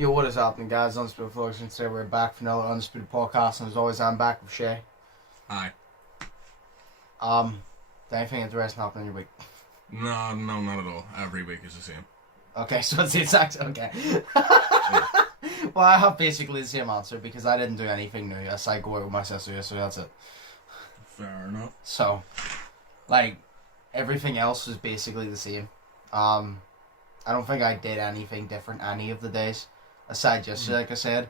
Yo, what is happening, guys? Undisputed Vlogs, and today we're back for another Undisputed podcast, and as always, I'm back with Shay. Hi. Anything interesting happening in your week? No, not at all. Every week is the same. Okay, so it's the exact... Okay. Well, I have basically the same answer, because I didn't do anything new. Yes, I go out with my sister, so that's it. Fair enough. So, like, everything else was basically the same. I don't think I did anything different any of the days. Aside yesterday, like I said,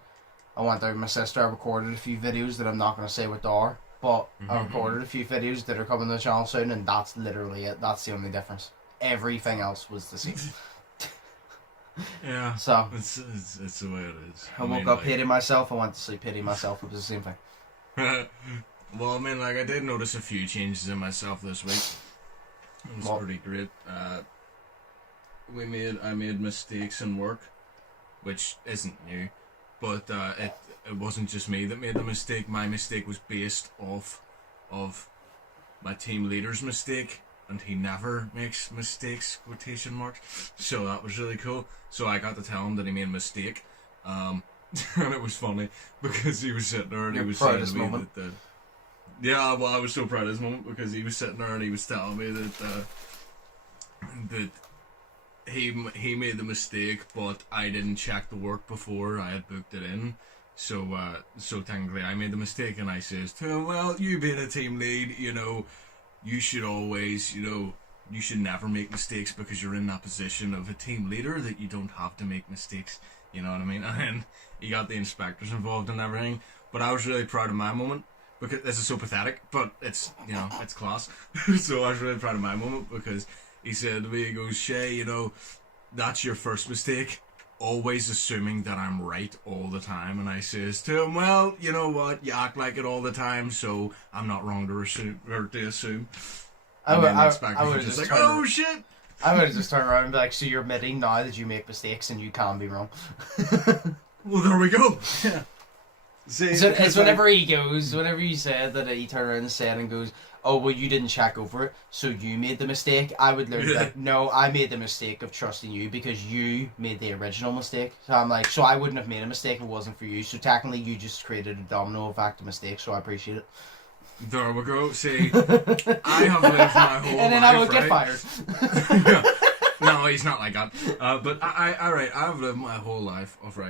I went out with my sister, I recorded a few videos that I'm not going to say what they are, but I recorded a few videos that are coming to the channel soon, and that's literally it. That's the only difference. Everything else was the same. Yeah. So it's the way it is. I woke up hating myself, I went to sleep hating myself. It was the same thing. Well, I mean, like, I did notice a few changes in myself this week. It was pretty great. I made mistakes in work, which isn't new, but it wasn't just me that made the mistake. My mistake was based off of my team leader's mistake, and he never makes mistakes, quotation marks, so that was really cool. So I got to tell him that he made a mistake, and it was funny, because he was sitting there and he was saying to me that yeah, well, I was so proud of this moment, because he was sitting there and he was telling me that he made the mistake, but I didn't check the work before I had booked it in. So technically I made the mistake, and I says to him, well, you being a team lead, you should always, you should never make mistakes, because you're in that position of a team leader that you don't have to make mistakes. You know what I mean? And he got the inspectors involved and everything. But I was really proud of my moment, because this is so pathetic, but it's, it's class. So I was really proud of my moment, because he said to me, he goes, Shay, that's your first mistake. Always assuming that I'm right all the time. And I says to him, well, you know what? You act like it all the time, so I'm not wrong to assume. I would have just like, oh shit! I would have just turned around and be like, so you're admitting now that you make mistakes and you can be wrong. Well, there we go. Yeah. See, so it's whenever you said that, he turned around and said and goes, oh, well, you didn't check over it, so you made the mistake. I would learn like, no, I made the mistake of trusting you because you made the original mistake. So I'm like, so I wouldn't have made a mistake if it wasn't for you. So technically, you just created a domino effect of mistakes, so I appreciate it. There we go. See, I have lived my whole life, and then I would get fired. Yeah. No, he's not like that. But I've lived my whole life of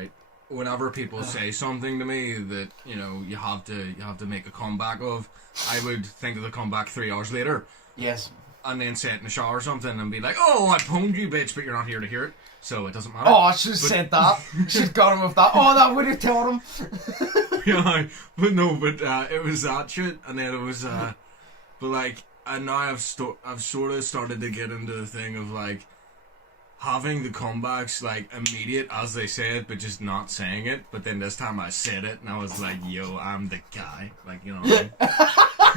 whenever people say something to me that you have to make a comeback of, I would think of the comeback 3 hours later. Yes. And then say it in the shower or something and be like, oh, I pwned you, bitch, but you're not here to hear it, so it doesn't matter. Oh, I should have said that. Should have got him with that. Oh, that would have told him. Yeah, but it was that shit, and then it was but like, and now I've sort of started to get into the thing of like having the comebacks like immediate as they say it, but just not saying it. But then this time I said it, and I was like, yo, I'm the guy, like, you know what I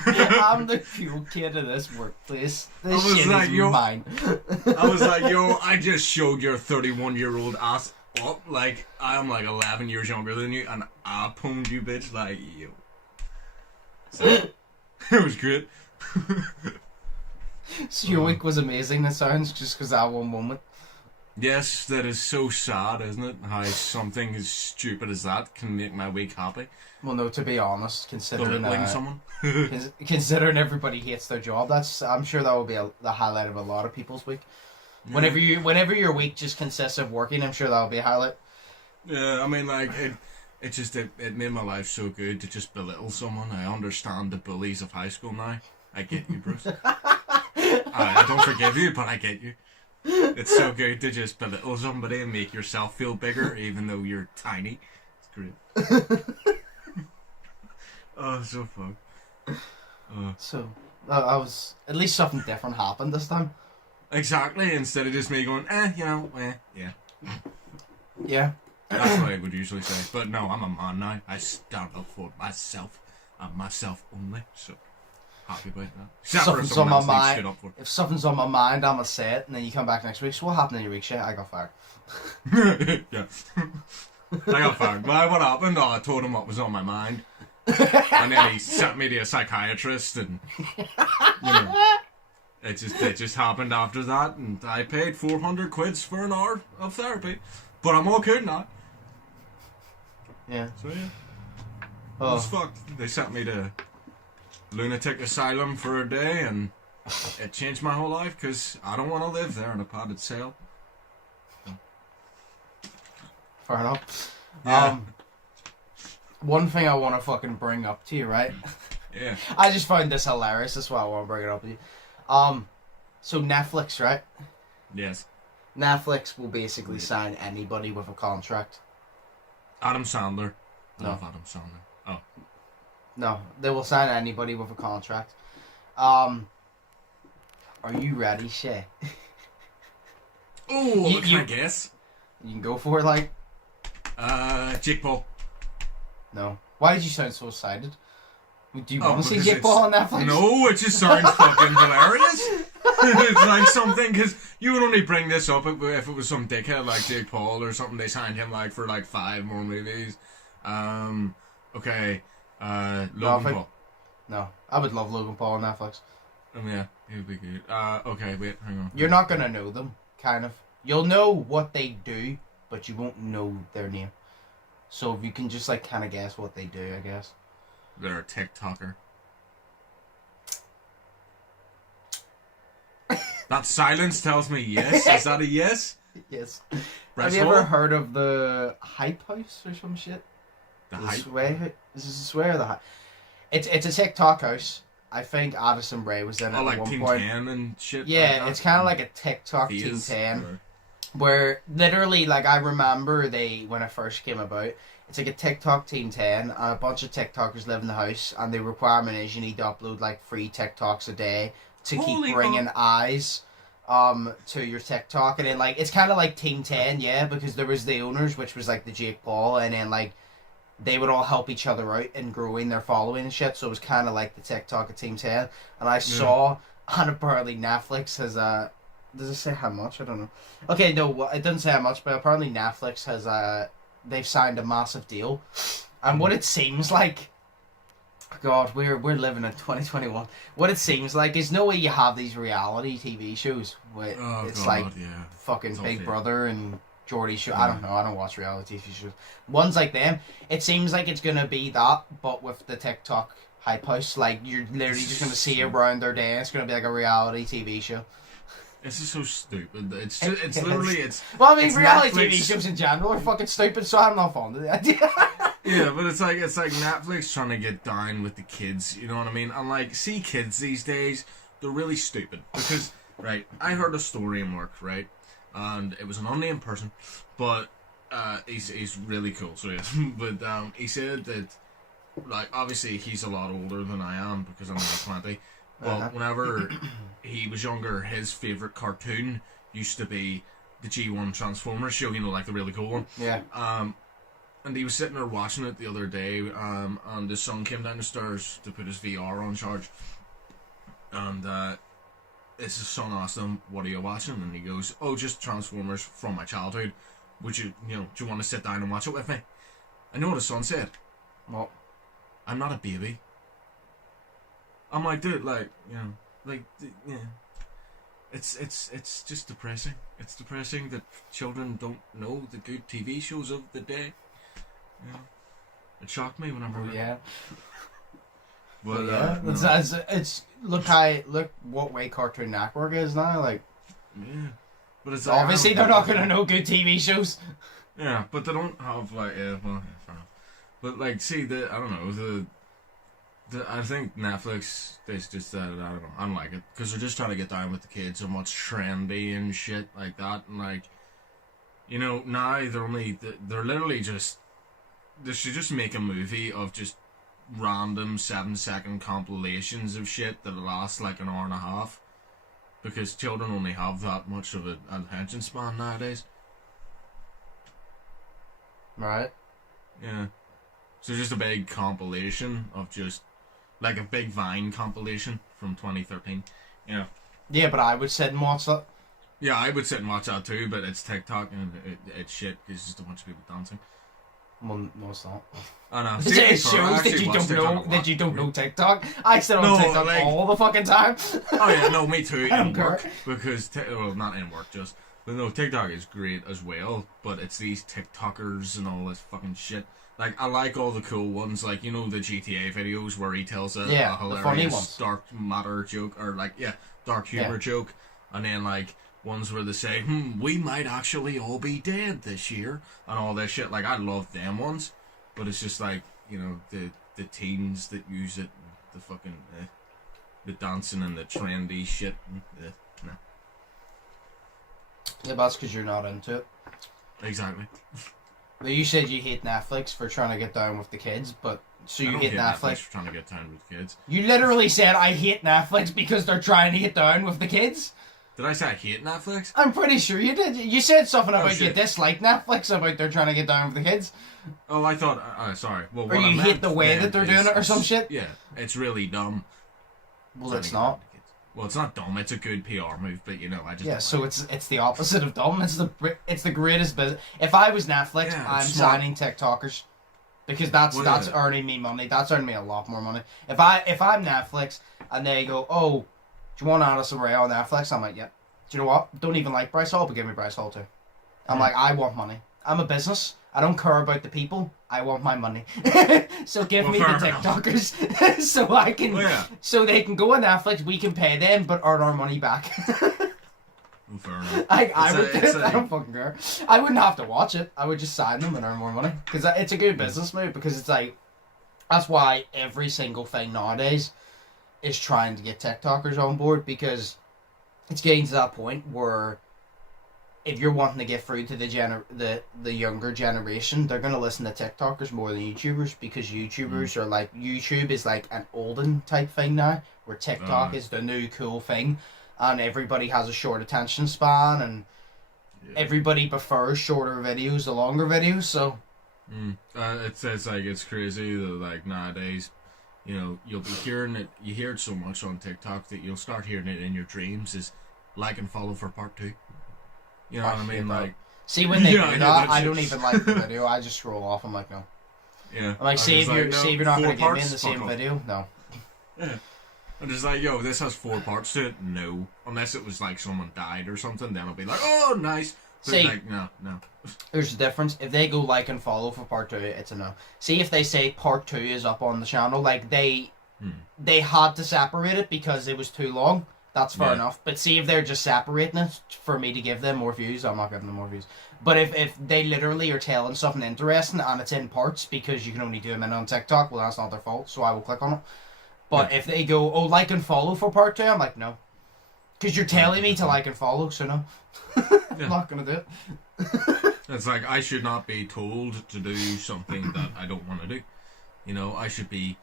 mean? I'm the cool kid of this workplace. This shit like, is mine. I was like, yo, I just showed your 31-year-old ass up, like, I'm like 11 years younger than you, and I pwned you, bitch, like, yo. So, it was good. So your week was amazing, it sounds, just because that one moment. Yes, that is so sad, isn't it? How something as stupid as that can make my week happy. Well, no, to be honest, considering someone. Considering everybody hates their job, I'm sure that will be the highlight of a lot of people's week. Yeah. Whenever your week just consists of working, I'm sure that will be a highlight. Yeah, I mean, like, it made my life so good to just belittle someone. I understand the bullies of high school now. I get you, Bruce. I don't forgive you, but I get you. It's so good to just belittle somebody and make yourself feel bigger, even though you're tiny. It's great. Oh, so fun. So, I was... At least something different happened this time. Exactly, instead of just me going, yeah. Yeah. That's what I would usually say. But no, I'm a man now. I stand up for myself and myself only, so... happy about that. Something's on my mind. If something's on my mind, I'm gonna say it, and then you come back next week. So what happened in your week, Shay? I got fired. Yeah. I got fired. Well, what happened? Oh, I told him what was on my mind. And then he sent me to a psychiatrist, and it just happened after that, and I paid 400 quids for an hour of therapy. But I'm all good now. Yeah. So yeah. Oh. I was fucked. They sent me to lunatic asylum for a day, and it changed my whole life because I don't want to live there in a padded cell. Fair enough. Yeah. One thing I want to fucking bring up to you, right? Yeah. I just find this hilarious. That's why I want to bring it up with you. So Netflix, right? Yes. Netflix will basically sign anybody with a contract. Adam Sandler. I No. love Adam Sandler. Oh. No, they will sign anybody with a contract. Are you ready, Shay? Oh, can I guess? You can go for it, like. Jake Paul. No. Why did you sound so excited? Do you Oh, want to see because Jake Paul on Netflix? No, it just sounds fucking hilarious. It's like something, because you would only bring this up if it was some dickhead like Jake Paul or something. They signed him like for like 5 more movies. Okay. Logan Paul. No. I would love Logan Paul on Netflix. Yeah, he would be good. Okay, wait, hang on. You're not going to know them, kind of. You'll know what they do, but you won't know their name. So if you can just like kind of guess what they do, I guess. They're a TikToker. That silence tells me yes. Is that a yes? Yes. Bryce Have you ever Hall? heard of the Hype House or some shit? The The hype? Sway? Is this a Sway or the Hype? It's a TikTok house. I think Addison Rae was in it Oh, at like one Team point. 10 and shit. Yeah, like it's kind of like a TikTok Team Fizz, 10. or- Where literally, like, I remember when it first came about, it's like a TikTok Team 10, and a bunch of TikTokers live in the house, and the requirement is you need to upload like 3 TikToks a day to Holy keep bringing eyes to your TikTok. And then like it's kind of like Team 10, yeah, because there was the owners, which was like the Jake Paul, and then like they would all help each other out in growing their following and shit. So it was kind of like the TikTok of Team 10. And I saw, and apparently Netflix has does it say how much? I don't know. Okay, no, it doesn't say how much, but apparently Netflix has they've signed a massive deal, and what it seems like, God, we're living in 2021. What it seems like is no way you have these reality TV shows with it's like yeah. fucking It's all Big fake. Brother and Geordie Show. I don't know. I don't watch reality TV shows. Ones like them, it seems like it's gonna be that, but with the TikTok hype house. Like you're literally just gonna see around their day. It's gonna be like a reality TV show. This is so stupid. It's just, it's literally, it's... Well, I mean, it's reality Netflix. TV shows in general are fucking stupid, so I'm not fond of the idea. Yeah, but it's like Netflix trying to get down with the kids, you know what I mean? And like, see kids these days, they're really stupid. Because, right, I heard a story in work, right? And it was an unnamed person, but he's really cool, so yeah. But he said that, like, obviously he's a lot older than I am because I'm only 20. Well, whenever he was younger, his favourite cartoon used to be the G1 Transformers show, you know, like the really cool one. Yeah. And he was sitting there watching it the other day, and his son came down the stairs to put his VR on charge. And his son asked him, "What are you watching?" And he goes, "Oh, just Transformers from my childhood. Would you, do you want to sit down and watch it with me?" I know what his son said. What? "I'm not a baby." I'm like, dude, like, yeah. It's just depressing. It's depressing that children don't know the good TV shows of the day. Yeah. It shocked me when I heard it. Yeah. But, yeah. no. It's look what way Cartoon Network is now. Like, Yeah. But it's like, obviously they're not gonna know good TV shows. Yeah, but they don't have like fair enough. But like, see I don't know I think Netflix is just I don't know, I don't like it because they're just trying to get down with the kids and what's trendy and shit like that, and like, now they're literally just they should just make a movie of just random 7-second compilations of shit that last like an hour and a half because children only have that much of an attention span nowadays. Right. Yeah. So just a big compilation of just like a big Vine compilation from 2013. Yeah. Yeah, but I would sit and watch that. Yeah, I would sit and watch that too, but it's TikTok and it's shit. It's just a bunch of people dancing. Well, no, it's not. I know. It shows that you don't know TikTok. I sit on TikTok all the fucking time. Oh yeah, no, me too. I don't In care. work because well, not in work, just But no, TikTok is great as well, but it's these TikTokers and all this fucking shit. Like, I like all the cool ones, like, you know, the GTA videos where he tells a hilarious dark matter joke, or like, dark humor joke, and then like ones where they say, we might actually all be dead this year, and all this shit. Like, I love them ones, but it's just like, you know, the teens that use it, the fucking, the dancing and the trendy shit, nah. Yeah, but that's because you're not into it. Exactly. Well, you said you hate Netflix for trying to get down with the kids, but so you hate Netflix for trying to get down with the kids. You literally said I hate Netflix because they're trying to get down with the kids. Did I say I hate Netflix? I'm pretty sure you did. You said something about you dislike Netflix about they're trying to get down with the kids. Oh, I thought. Sorry. Well, or you hate the way that they're doing it, or some shit. Yeah, it's really dumb. Well, it's not. Well, it's not dumb. It's a good PR move, but you know, I just so it's the opposite of dumb. It's the greatest business. If I was Netflix, I'm signing TikTokers because that's earning me money. That's earning me a lot more money. If I'm Netflix and they go, oh, do you want Addison Rae on Netflix? I'm like, yeah. Do you know what? Don't even like Bryce Hall, but give me Bryce Hall too. I'm like, I want money. I'm a business. I don't care about the people. I want my money. So give me the TikTokers so I can so they can go on Netflix, we can pay them but earn our money back. Fair enough. I would do it. I don't fucking care. I wouldn't have to watch it. I would just sign them and earn more money. Because it's a good business move, because it's like, that's why every single thing nowadays is trying to get TikTokers on board, because it's getting to that point where if you're wanting to get through to the younger generation, they're going to listen to TikTokers more than YouTubers, because YouTubers are like, YouTube is like an olden type thing now, where TikTok is the new cool thing, and everybody has a short attention span, and everybody prefers shorter videos to longer videos, so... It's like, it's crazy that like nowadays, you know, you'll be hearing it, you hear it so much on TikTok that you'll start hearing it in your dreams, is like and follow for part 2. You know what I mean? Like, see, when they do that, I don't even like the video. I just scroll off. I'm like, no. Yeah. I'm like, see if you're not going to get me in the same video. No. Yeah. I'm just like, yo, this has 4 parts to it. No. Unless it was like someone died or something, then I'll be like, oh, nice. But see, like, no. There's a difference. If they go like and follow for part 2, it's a no. See, if they say part 2 is up on the channel, like they had to separate it because it was too long. That's fair enough. But see, if they're just separating it for me to give them more views, I'm not giving them more views. But if they literally are telling something interesting and it's in parts because you can only do them on TikTok, well, that's not their fault, so I will click on it. But if they go, oh, like and follow for part 2, I'm like, no. Because you're telling me to like and follow, so no. I'm not going to do it. It's like, I should not be told to do something that I don't want to do. You know, I should be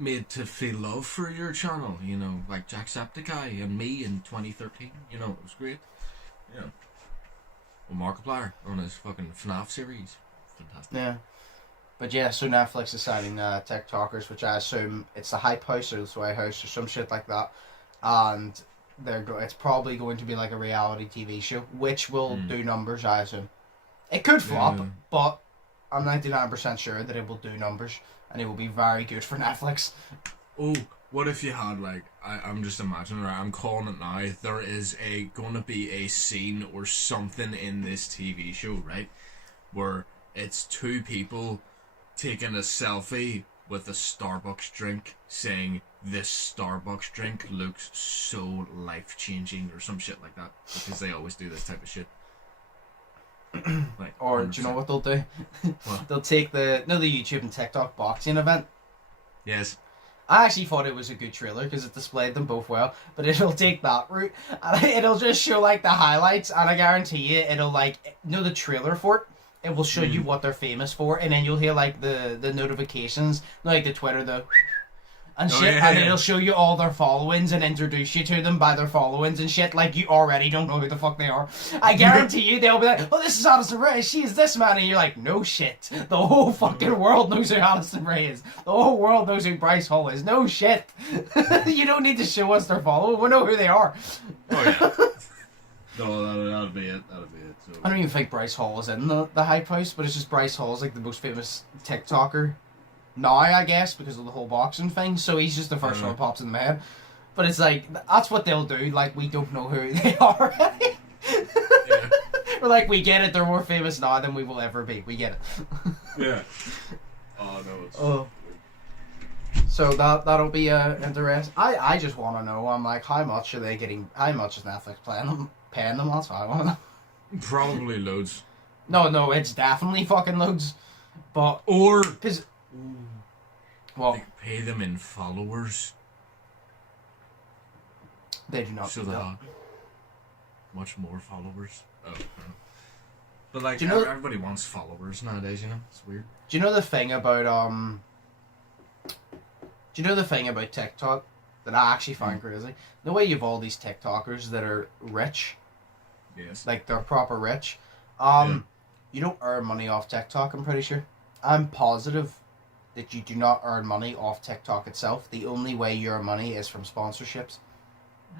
made to feel love for your channel, you know, like Jacksepticeye and me in 2013, you know, it was great. Yeah. Well, Markiplier on his fucking FNAF series. Fantastic. Yeah. But yeah, so Netflix is signing TikTokers, which I assume it's the Hype House or the Sway House or some shit like that. And it's probably going to be like a reality TV show, which will do numbers, I assume. It could flop, but I'm 99% sure that it will do numbers. And it will be very good for Netflix. Oh, what if you had, like, I'm just imagining, right, I'm calling it now, there is going to be a scene or something in this TV show, right, where it's 2 people taking a selfie with a Starbucks drink saying, this Starbucks drink looks so life-changing, or some shit like that, because they always do this type of shit. Like, or 100%. Do you know what they'll do? What? They'll take the YouTube and TikTok boxing event. Yes. I actually thought it was a good trailer because it displayed them both well, but it'll take that route and it'll just show like the highlights, and I guarantee you it'll like, the trailer for it will show you what they're famous for, and then you'll hear like the notifications, like the Twitter, and shit, and it'll show you all their followings and introduce you to them by their followings and shit, like you already don't know who the fuck they are. I guarantee you they'll be like, oh, this is Addison Rae, she is this man, and you're like, no shit. The whole fucking world knows who Addison Rae is. The whole world knows who Bryce Hall is. No shit. You don't need to show us their followers, we know who they are. Oh yeah. No, that'll be it. So. I don't even think Bryce Hall is in the Hype House, but it's just Bryce Hall's like the most famous TikToker now, I guess, because of the whole boxing thing, so he's just the first one that pops in my head. But it's like, that's what they'll do. Like, we don't know who they are. Yeah. We're like, we get it. They're more famous now than we will ever be. We get it. Yeah. Oh no. It's So that'll be interesting. I just want to know. I'm like, how much are they getting? How much is Netflix paying them? That's what I want to know. probably loads. No, it's definitely fucking loads. But Or because well, they pay them in followers. they do not So do they that. have much more followers. Oh. No. But like, Do you know- everybody wants followers nowadays. You know, it's weird. Do you know the thing about TikTok that I actually find crazy? The way you've all these TikTokers that are rich, Yes. like they're proper rich. Yeah. You don't earn money off TikTok. I'm pretty sure. I'm positive that you do not earn money off TikTok itself. The only way you earn money is from sponsorships,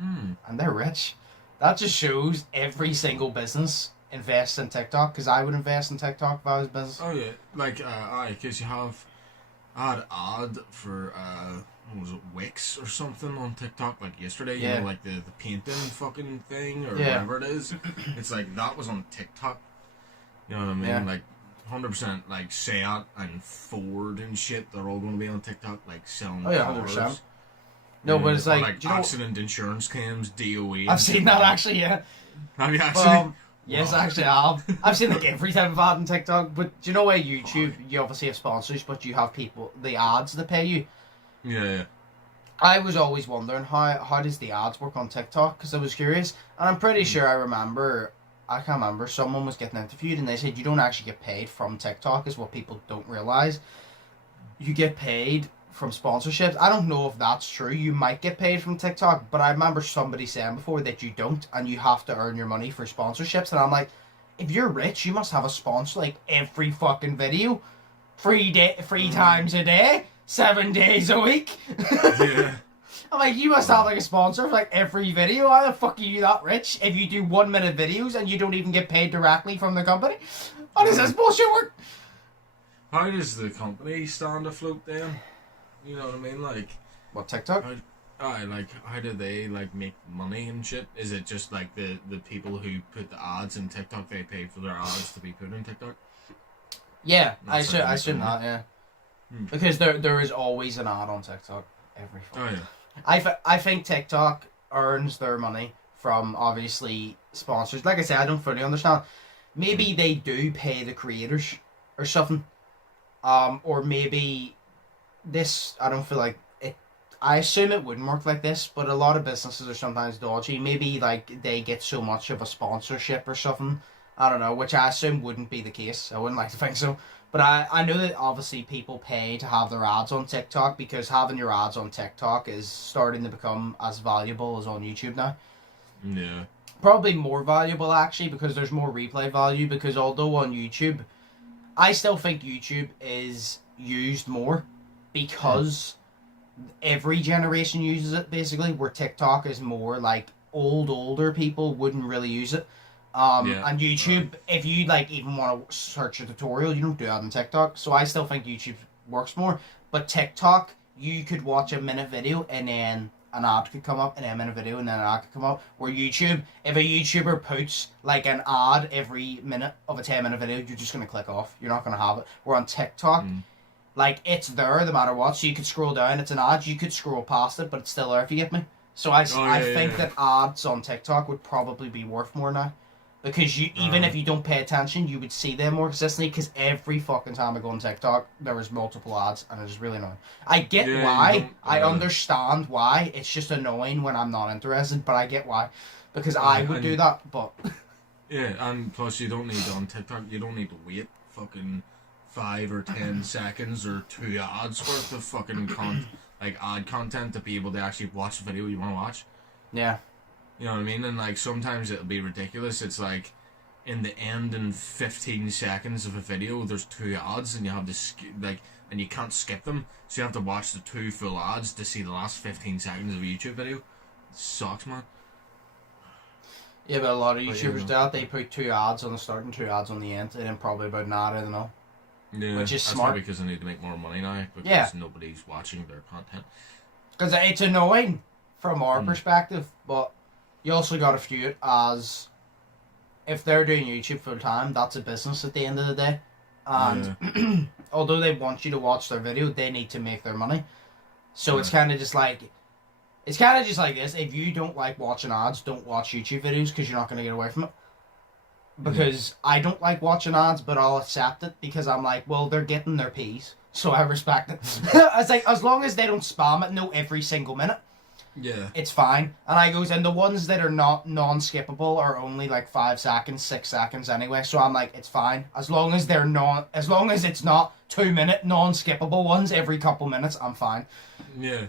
and they're rich. That just shows every single business invests in TikTok, because I would invest in TikTok if I was a business. Oh yeah, like because you have, I had ad for what was it, Wix or something on TikTok like yesterday. Yeah. You know, like the painting fucking thing or Yeah. whatever it is. It's like that was on TikTok. You know what I mean? Yeah. Like 100% like Seat and Ford and shit. They're all going to be on TikTok, like selling Oh yeah, cars. 100%. No, but it's Or, like, do you know, accident insurance claims, DOE. and I've shit seen like that actually. Yeah. Have you actually? Yes, Wow. actually, I've seen like every type of ad on TikTok. But do you know where YouTube, you obviously have sponsors, but you have people, the ads that pay you. Yeah. I was always wondering how does the ads work on TikTok, because I was curious, and I'm pretty sure I can't remember, someone was getting interviewed and they said you don't actually get paid from TikTok, is what people don't realize. You get paid from sponsorships. I don't know if that's true. You might get paid from TikTok, but I remember somebody saying before that you don't, and you have to earn your money for sponsorships. And I'm like, if you're rich, you must have a sponsor like every fucking video, 3 times a day, 7 days a week. Yeah. I'm like, you must have like a sponsor for like every video. How the fuck are you that rich if you do 1 minute videos and you don't even get paid directly from the company? How does this bullshit work? How does the company stand afloat then? You know what I mean? Like, What, TikTok? how do they like make money and shit? Is it just like the people who put the ads in TikTok, they pay for their ads to be put in TikTok? Yeah, I That's how they assume make that, yeah. Because there is always an ad on TikTok every fucking. Oh yeah. I think TikTok earns their money from obviously sponsors. Like I said, I don't fully understand. Maybe they do pay the creators or something. Or maybe this, I don't feel like it. I assume it wouldn't work like this, but a lot of businesses are sometimes dodgy. Maybe like they get so much of a sponsorship or something. I don't know, which I assume wouldn't be the case. I wouldn't like to think so. But I know that obviously people pay to have their ads on TikTok, because having your ads on TikTok is starting to become as valuable as on YouTube now. Yeah. Probably more valuable actually, because there's more replay value, because although on YouTube, I still think YouTube is used more because every generation uses it basically, where TikTok is more like older people wouldn't really use it. And YouTube, if you like even want to search a tutorial, you don't do that on TikTok. So I still think YouTube works more. But TikTok, you could watch a minute video and then an ad could come up, and then a minute video and then an ad could come up. Where YouTube, if a YouTuber puts like an ad every minute of a 10-minute video, you're just going to click off. You're not going to have it. Where on TikTok, like it's there no matter what. So you could scroll down, it's an ad, you could scroll past it, but it's still there if you get me. So I think that ads on TikTok would probably be worth more now. Because you, even if you don't pay attention, you would see them more consistently. Because every fucking time I go on TikTok, there is multiple ads, and it's really annoying. I get why. I understand why. It's just annoying when I'm not interested, but I get why. Because I would do that, but... Yeah, and plus you don't need on TikTok, you don't need to wait fucking 5 or 10 seconds or 2 ads worth of fucking ad content to be able to actually watch the video you want to watch. Yeah. You know what I mean? And like sometimes it'll be ridiculous. It's like in the end, in 15 seconds of a video, there's 2 ads, and you have to and you can't skip them. So you have to watch the 2 full ads to see the last 15 seconds of a YouTube video. It sucks, man. Yeah, but a lot of YouTubers do that. They put 2 ads on the start and 2 ads on the end, and then probably about an ad in the middle. Yeah, which is that's smart. probably because they need to make more money now, because nobody's watching their content. Because it's annoying. from our perspective, but you also got to view it as if they're doing YouTube full time, that's a business at the end of the day. And although they want you to watch their video, they need to make their money. So it's kind of just like this. If you don't like watching ads, don't watch YouTube videos because you're not going to get away from it. Because I don't like watching ads, but I'll accept it because I'm like, well, they're getting their P's, so I respect it. It's like, as long as they don't spam it, every single minute. Yeah. It's fine. And I goes, and the ones that are not non-skippable are only like 5 seconds, 6 seconds anyway. So I'm like, it's fine. As long as it's not 2-minute non-skippable ones every couple minutes, I'm fine. Yeah.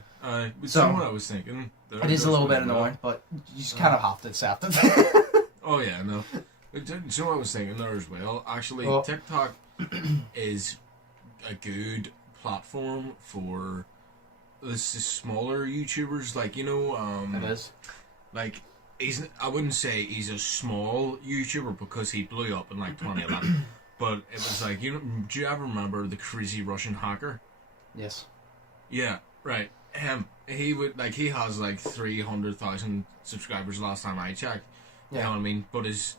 So what I was thinking. It is a little bit annoying, but you just kind of have to accept it. Oh yeah, no. So what I was thinking there as well. Actually, TikTok is a good platform for this smaller YouTubers, like, you know, it is. Like, I wouldn't say he's a small YouTuber because he blew up in like 2011, but it was like, you know, do you ever remember the crazy Russian hacker? Yes. Yeah, right. He has like 300,000 subscribers last time I checked. You know what I mean? But his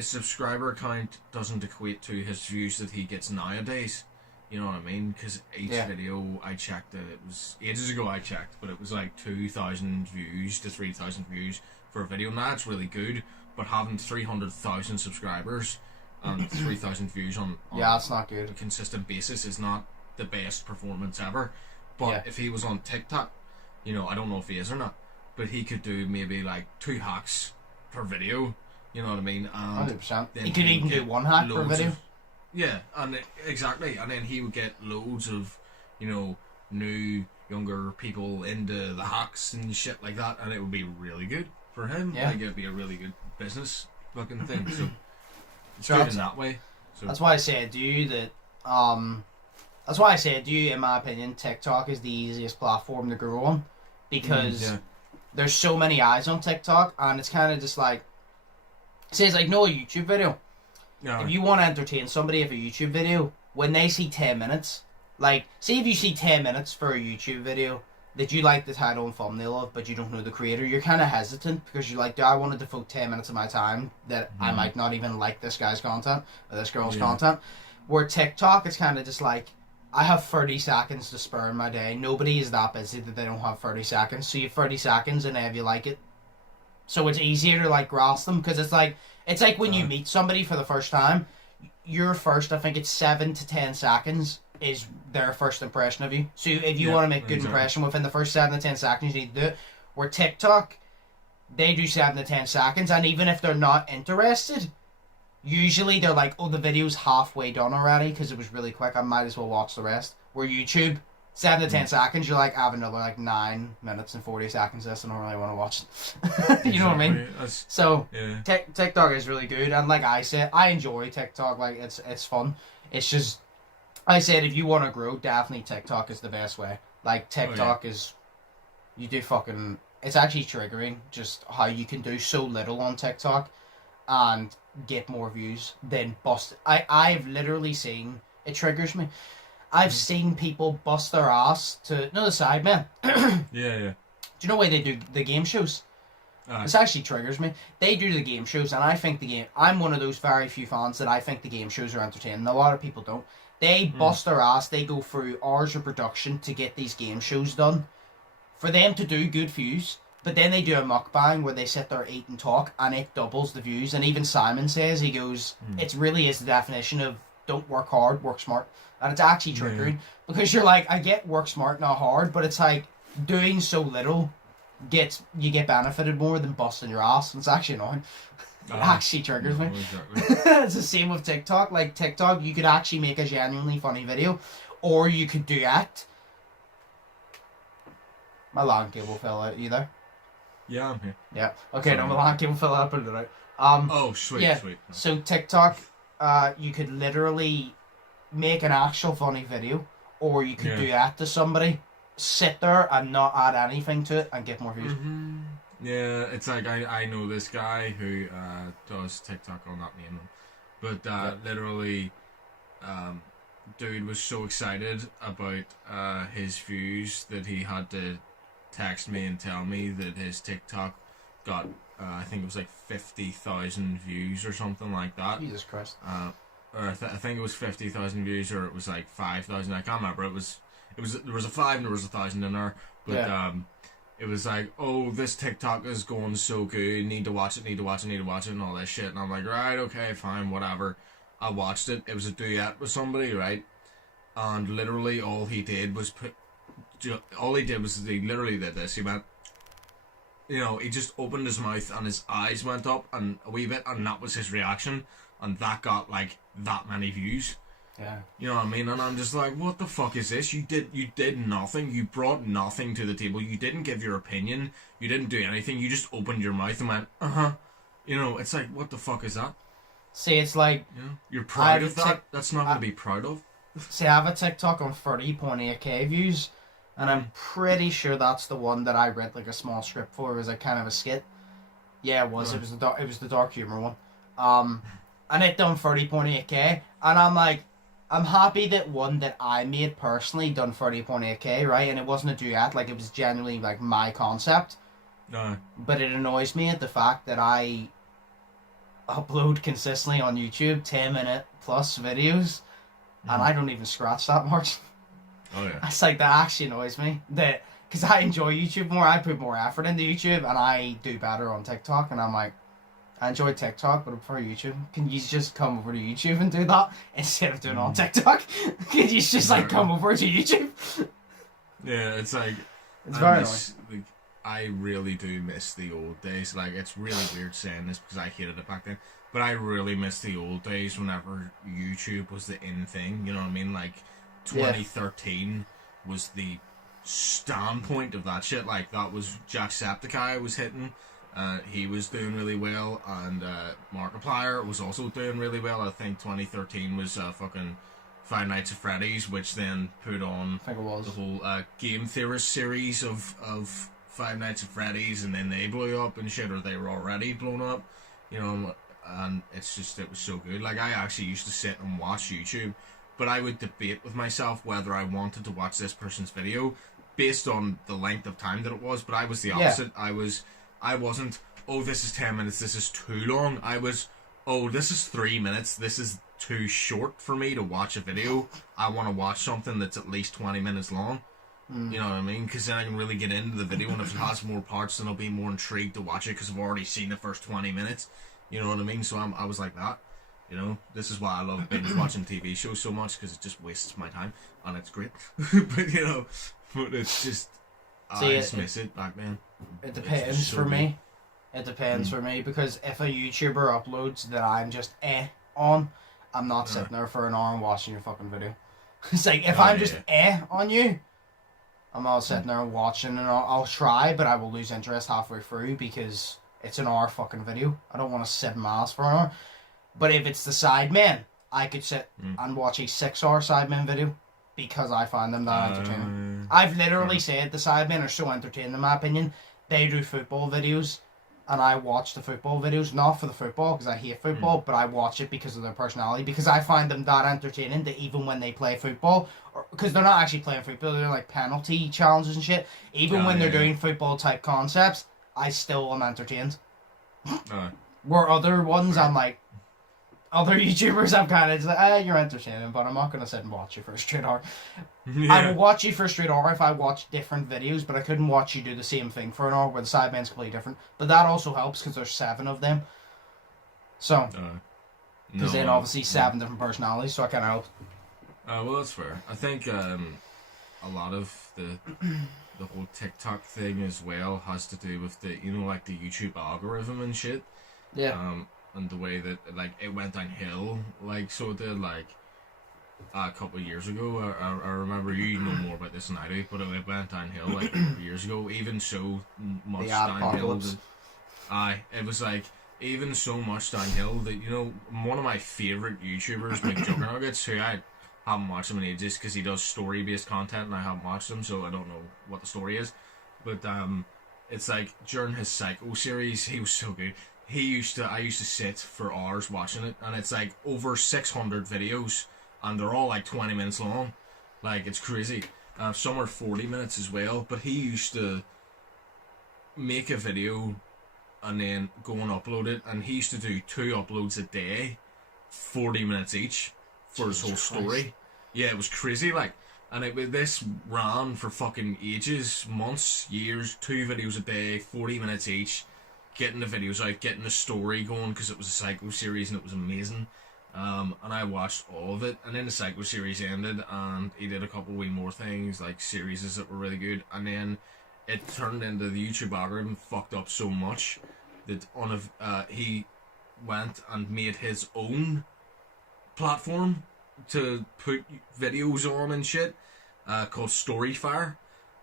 subscriber count doesn't equate to his views that he gets nowadays. You know what I mean? Because each video I checked, it was ages ago I checked, but it was like 2,000 views to 3,000 views for a video. Now it's really good, but having 300,000 subscribers and 3,000 views on it's not good. a consistent basis is not the best performance ever. But if he was on TikTok, you know, I don't know if he is or not, but he could do maybe like 2 hacks per video. You know what I mean? 100%. He could even do 1 hack per video. Exactly. And then he would get loads of, you know, new, younger people into the hacks and shit like that, and it would be really good for him. Yeah. Like, it would be a really good business fucking thing. So, it's good in that way. So. That's why I say to you that, in my opinion, TikTok is the easiest platform to grow on. Because there's so many eyes on TikTok, and it's kind of just like, say it's like, no, a YouTube video. No. If you want to entertain somebody with a YouTube video, when they see 10 minutes, like, say if you see 10 minutes for a YouTube video that you like the title and thumbnail of, but you don't know the creator, you're kind of hesitant because you're like, do I want to devote 10 minutes of my time that I might not even like this guy's content or this girl's content? Where TikTok, it's kind of just like, I have 30 seconds to spare in my day. Nobody is that busy that they don't have 30 seconds. So you have 30 seconds and if you like it. So it's easier to like grasp them because it's like when you meet somebody for the first time, your first, I think it's 7 to 10 seconds is their first impression of you. So if you want to make a good impression within the first 7 to 10 seconds, you need to do it. Where TikTok, they do 7 to 10 seconds, and even if they're not interested, usually they're like, oh, the video's halfway done already because it was really quick, I might as well watch the rest. Where YouTube, 7 to 10 seconds, you're like, I have another like 9 minutes and 40 seconds this, and I don't really want to watch it. You know what I mean? So TikTok is really good, and like I said, I enjoy TikTok. Like it's fun. It's just, I said, if you want to grow, definitely TikTok is the best way. Like TikTok is, you do fucking, it's actually triggering just how you can do so little on TikTok and get more views than bust. I've literally seen, it triggers me. I've seen people bust their ass to the Sidemen. Yeah. Do you know why they do the game shows? This actually triggers me. They do the game shows, and I think I'm one of those very few fans that I think the game shows are entertaining. A lot of people don't. They bust their ass. They go through hours of production to get these game shows done for them to do good views. But then they do a mukbang where they sit there, eat and talk, and it doubles the views. And even Simon says, he goes, it really is the definition of don't work hard, work smart. And it's actually triggering because you're like, I get work smart, not hard, but it's like doing so little you get benefited more than busting your ass. And it's actually annoying. It actually triggers me. Exactly. It's the same with TikTok. Like TikTok, you could actually make a genuinely funny video, or you could duet. My LAN cable fell out. You there? Yeah, I'm here. Yeah. Okay, no, my LAN cable fell out. Put it out. Oh, sweet, yeah. Sweet. So TikTok, you could literally make an actual funny video, or you could duet to somebody, sit there and not add anything to it and get more views. Mm-hmm. Yeah, it's like I know this guy who does TikTok. I'll not name him, but literally, dude was so excited about his views that he had to text me and tell me that his TikTok got, I think it was like 50,000 views or something like that. Jesus Christ. Or I think it was 50,000 views, or it was like 5,000. I can't remember. There was a 5 and there was 1,000 in there. But it was like, oh, this TikTok is going so good. Need to watch it, and all this shit. And I'm like, right, okay, fine, whatever. I watched it. It was a duet with somebody, right? And literally all he did was he literally did this. He went, he just opened his mouth and his eyes went up and a wee bit, and that was his reaction. And that got like that many views. Yeah. You know what I mean? And I'm just like, what the fuck is this? You did nothing. You brought nothing to the table. You didn't give your opinion. You didn't do anything. You just opened your mouth and went, it's like, what the fuck is that? See, it's like... You're proud of that? That's not going to be proud of. See, I have a TikTok on 30.8k views, and I'm pretty sure that's the one that I read like a small script for. It was like kind of a skit. Yeah, it was. Right. It was the dark humor one. And it done 30.8k, and I'm like, I'm happy that one that I made personally done 30.8k, right? And it wasn't a duet, like it was genuinely like my concept. No. But it annoys me at the fact that I upload consistently on YouTube 10-minute plus videos, and I don't even scratch that much. Oh yeah. It's like, that actually annoys me. Because I enjoy YouTube more, I put more effort into YouTube, and I do better on TikTok, and I'm like, I enjoy TikTok, but I prefer YouTube. Can you just come over to YouTube and do that instead of doing it on TikTok? Can you just like come over to YouTube? Yeah, it's like, it's very annoying. I really do miss the old days. Like, it's really weird saying this because I hated it back then, but I really miss the old days whenever YouTube was the in thing. You know what I mean? Like 2013 was the standpoint of that shit. Like, that was Jacksepticeye was hitting. He was doing really well, and Markiplier was also doing really well. I think 2013 was fucking Five Nights at Freddy's, which then put on the whole Game Theorist series of Five Nights at Freddy's, and then they blew up and shit, or they were already blown up, and it was so good. Like, I actually used to sit and watch YouTube, but I would debate with myself whether I wanted to watch this person's video based on the length of time that it was, but I was the opposite. I wasn't, oh, this is 10 minutes, this is too long. I was, oh, this is 3 minutes, this is too short for me to watch a video. I want to watch something that's at least 20 minutes long. You know what I mean? Because then I can really get into the video, and if it has more parts, then I'll be more intrigued to watch it because I've already seen the first 20 minutes. You know what I mean? So I was like that. This is why I love binge watching TV shows so much, because it just wastes my time, and it's great. But it's just, I just miss it back then. It depends for me. It depends for me, because if a YouTuber uploads that I'm just on, I'm not sitting there for an hour and watching your fucking video. It's like, if I'm just on you, I'm not sitting there watching, and I'll try, but I will lose interest halfway through because it's an hour fucking video. I don't want to sit miles for an hour. But if it's the Sidemen, I could sit and watch a 6-hour Sidemen video because I find them that entertaining. I've literally said the Sidemen are so entertaining in my opinion. They do football videos, and I watch the football videos, not for the football because I hate football, but I watch it because of their personality, because I find them that entertaining that even when they play football, because they're not actually playing football, they're like penalty challenges and shit, even when they're doing football type concepts, I still am entertained. Where other ones, I'm like, other YouTubers, I'm kind of like, you're entertaining, but I'm not going to sit and watch you for a straight hour. I would watch you for a straight hour if I watched different videos, but I couldn't watch you do the same thing for an hour where the Sidemen's completely different. But that also helps because there's 7 of them. So, because then obviously 7 different personalities, so I kind of help. Well, that's fair. I think a lot of the whole TikTok thing as well has to do with the, like the YouTube algorithm and shit. Yeah. And the way that, like, it went downhill, like, so it did, like, a couple of years ago. I remember, you know more about this than I do, but it went downhill, like, a couple of years ago, even so much downhill that, it was, like, even so much downhill that, one of my favourite YouTubers, McJuggernuggets, who I haven't watched him in ages, because he does story-based content, and I haven't watched him, so I don't know what the story is, but, it's like, during his Psycho series, he was so good. I used to sit for hours watching it, and it's like over 600 videos, and they're all like 20 minutes long. Like, it's crazy. Some are 40 minutes as well, but he used to make a video and then go and upload it, and he used to do 2 uploads a day, 40 minutes each for his whole story. Yeah, it was crazy, like, and this ran for fucking ages, months, years, 2 videos a day, 40 minutes each, getting the videos out, getting the story going, because it was a Psycho series and it was amazing. And I watched all of it, and then the Psycho series ended, and he did a couple wee more things, like series that were really good, and then it turned into the YouTube algorithm fucked up so much that he went and made his own platform to put videos on and shit, called Storyfire.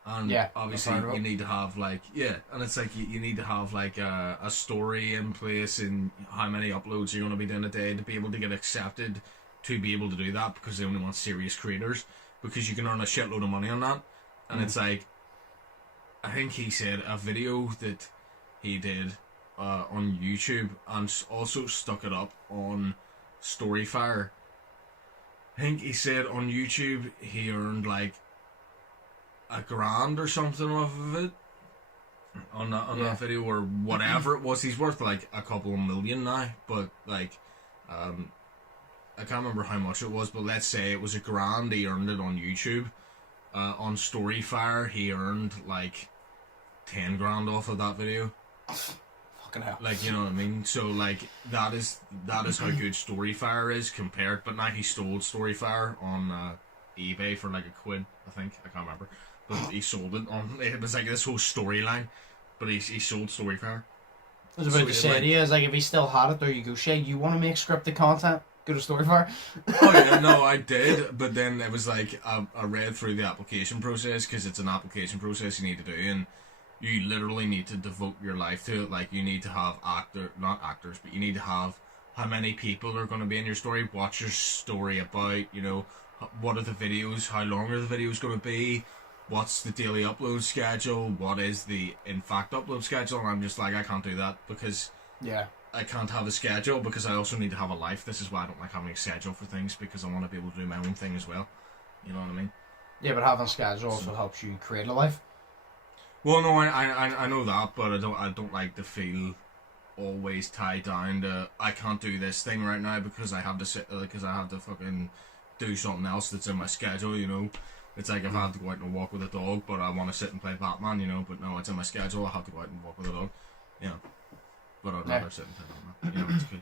And obviously you need to have like, and it's like you need to have like a story in place and how many uploads you're going to be doing a day to be able to get accepted to be able to do that, because they only want serious creators, because you can earn a shitload of money on that. And it's like, I think he said a video that he did on YouTube and also stuck it up on Storyfire. I think he said on YouTube he earned like $1,000 or something off of it on that video, or whatever it was. He's worth like a couple of million now, but like I can't remember how much it was, but let's say it was $1,000 he earned it on YouTube. On Storyfire he earned like 10 grand off of that video. Fucking hell. Like, you know what I mean? So like that is how good Storyfire is compared, but now he sold Storyfire on eBay for like £1, I think. I can't remember. But he sold it on, it was like this whole storyline, but he sold Storyfire. I was about to say to you, like, if he still had it, there you go, Shay, you want to make scripted content? Go to Storyfire. Oh yeah, no, I did, but then it was like, I read through the application process, because it's an application process you need to do, and you literally need to devote your life to it. Like, you need to have not actors, but you need to have how many people are going to be in your story, what's your story about, you know, what are the videos, how long are the videos going to be, what's the daily upload schedule, what is the upload schedule. And I'm just like, I can't do that, because I can't have a schedule, because I also need to have a life. This is why I don't like having a schedule for things, because I want to be able to do my own thing as well. You know what I mean? Yeah, but having a schedule also helps you create a life. Well, no, I know that, but I don't like to feel always tied down to, I can't do this thing right now because I have to fucking do something else that's in my schedule, you know. It's like if I have to go out and walk with a dog, but I want to sit and play Batman, you know, but no, it's in my schedule, I have to go out and walk with a dog, you know. But I'd rather sit and play Batman, you know, it's good.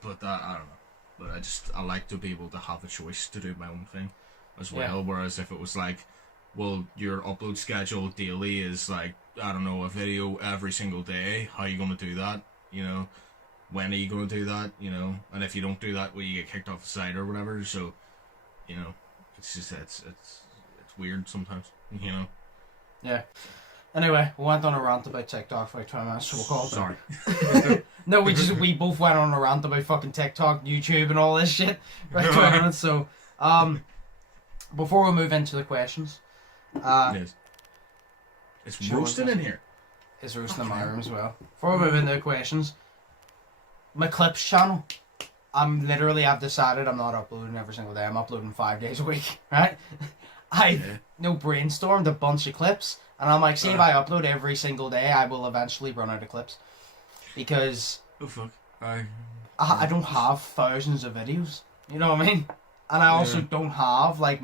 But I don't know. But I like to be able to have a choice to do my own thing as well, whereas if it was like, well, your upload schedule daily is like, I don't know, a video every single day, how are you going to do that, you know? When are you going to do that, you know? And if you don't do that, well, you get kicked off the site or whatever, so, you know, it's just, it's weird sometimes, you know? Yeah. Anyway, we went on a rant about TikTok for like 20 minutes, so we'll call it. Sorry. No, we both went on a rant about fucking TikTok, YouTube, and all this shit for like 20 minutes, so, before we move into the questions, yes. It's roasting in here. It's roasting in my room as well. Before we move into the questions, my clips channel, I've decided I'm not uploading every single day. I'm uploading 5 days a week, right? Brainstormed a bunch of clips, and I'm like, see, if I upload every single day, I will eventually run out of clips, because I don't have thousands of videos, you know what I mean? And I also don't have like